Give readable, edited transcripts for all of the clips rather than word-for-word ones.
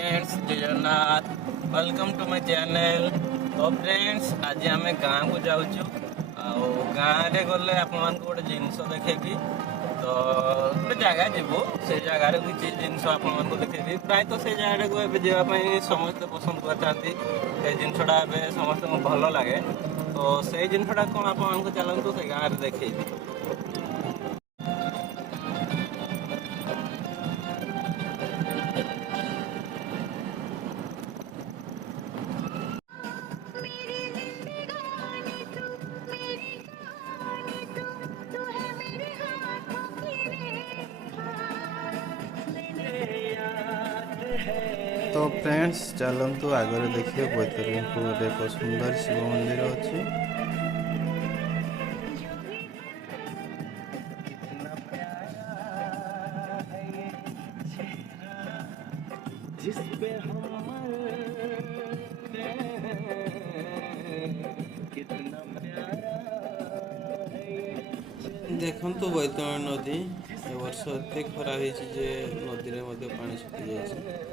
Friends Jagannath welcome to my channel. तो friends आज आम गाँव को जाऊँ गाँव में गले आप गोटे जिनस देखेबी। तो गोटे जगह जीवु से जगार किसी जिनस आपको देखेबी। प्राय तो से जगह को जावाई समस्ते पसंद करते जिनसटा समस्त भल लगे। तो से जिनसटा कौन आपको चलतु से गाँव में देखेबी। तो फ्रेंड्स चलतु आगे देखिए बैतरणीपुर एक सुंदर शिव मंदिर अच्छी। देखु बैतरणी नदी ए वर्ष एत खरा नदी में पानी सुखी जाए।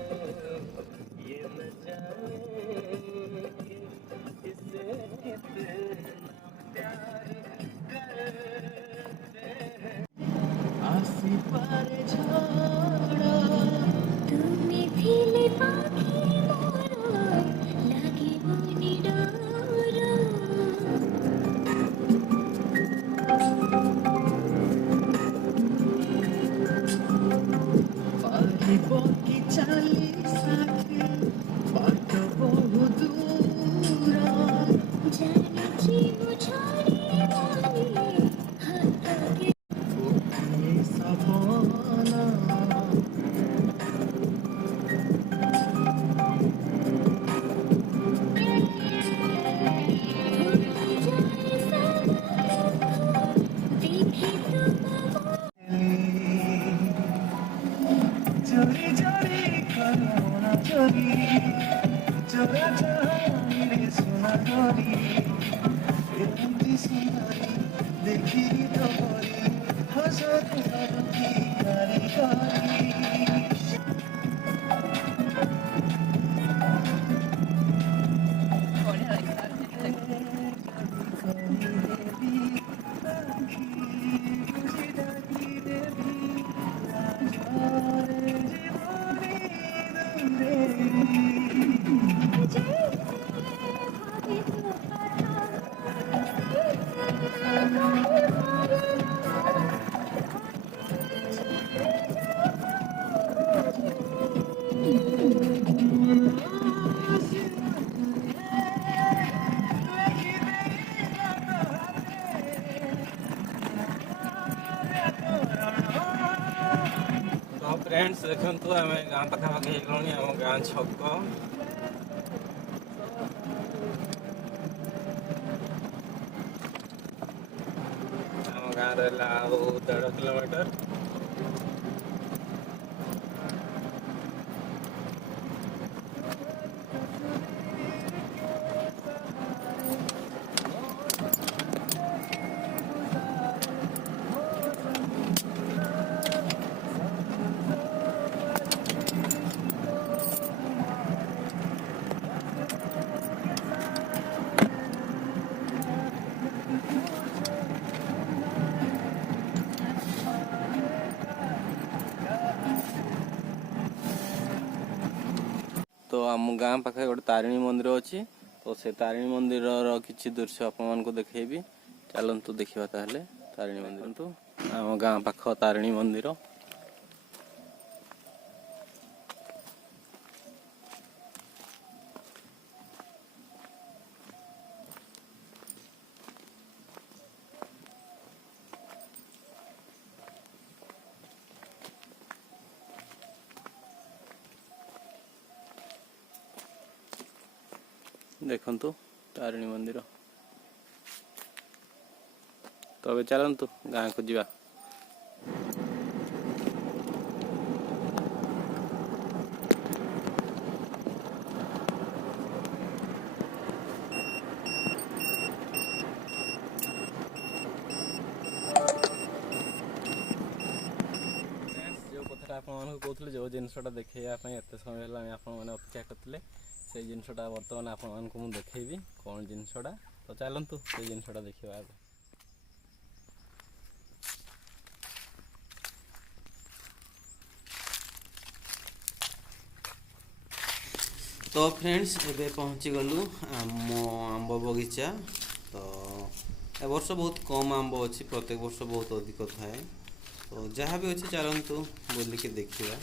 फ्रेंड्स देखु आम गाँ पाखापाखि हो गाँ छक आम गाँ रहा 1.5 किलोमीटर। तो आम गाँ पाखे गोटे तारिणी मंदिर अच्छी। तो से तारिणी मंदिर किसी दृश्य आपको देखेबी। चलतु देखा ताहले तारिणी मंदिर। तो आम गाँ पाख तारिणी मंदिर देखु तारिणी मंदिर। तो अबे चलतु गाँ को जीवा। जो कथा कहूँ जो जिनसटा देखा एत समय है आपण मैंने अपेक्षा करते से जिनसटा बर्तमान आपण मानक मुझे देखी कौन जिनसटा तो चलतु से जिनसटा देखा। तो फ्रेंड्स एबे पहुँची गलु आम आंब बगीचा। तो ए वर्ष बहुत कम आंब अच्छी, प्रत्येक वर्ष बहुत अधिक थाए। तो जहाँ भी अच्छे चलतु बुलिकी देखिए।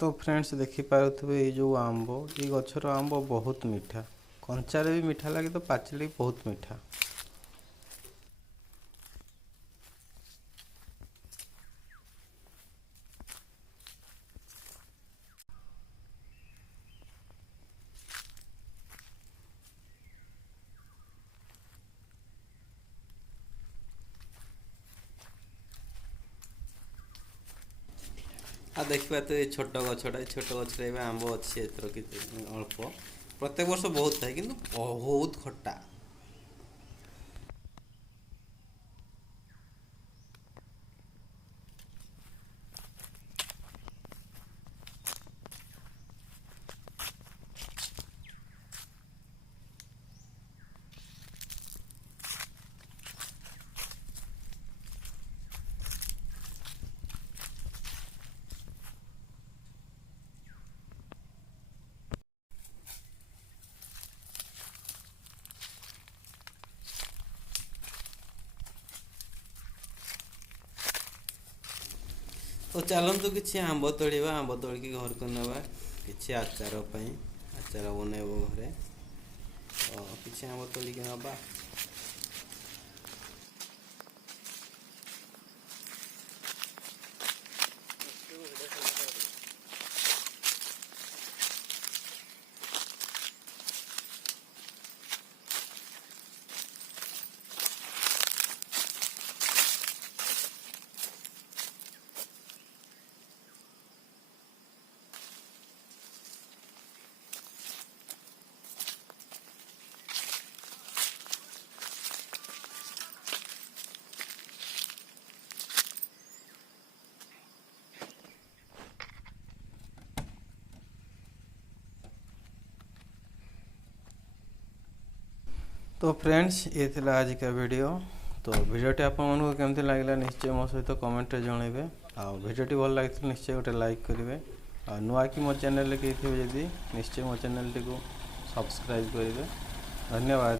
तो फ्रेंड्स देखिपे ये जो आंब, ये गचर आंब बहुत मीठा, कंचारे भी मीठा लगे तो पाचिले भी बहुत मीठा। आ देखा तो ये छोट गछटा, छोट गछरे आंब अच्छी एथर कि अल्प, प्रत्येक वर्ष बहुत थाए किंतु बहुत खट्टा। तो चलतु किसी आंब तोड़ा, आंब तोड़िकी घर को नवा कि आचार आचार बनइब घरे। तो किसी आंब तोड़िकी नवा। तो फ्रेंड्स ये थिला आज का वीडियो। तो वीडियोटी आपको केमती लगे निश्चय मो सहित कमेंट जनइबे। आ वीडियोटी भल लगी निश्चय गोटे लाइक करेंगे। नुआ कि मो चैनल के जदि निश्चय मो चैनल टी को सब्सक्राइब करेंगे। धन्यवाद।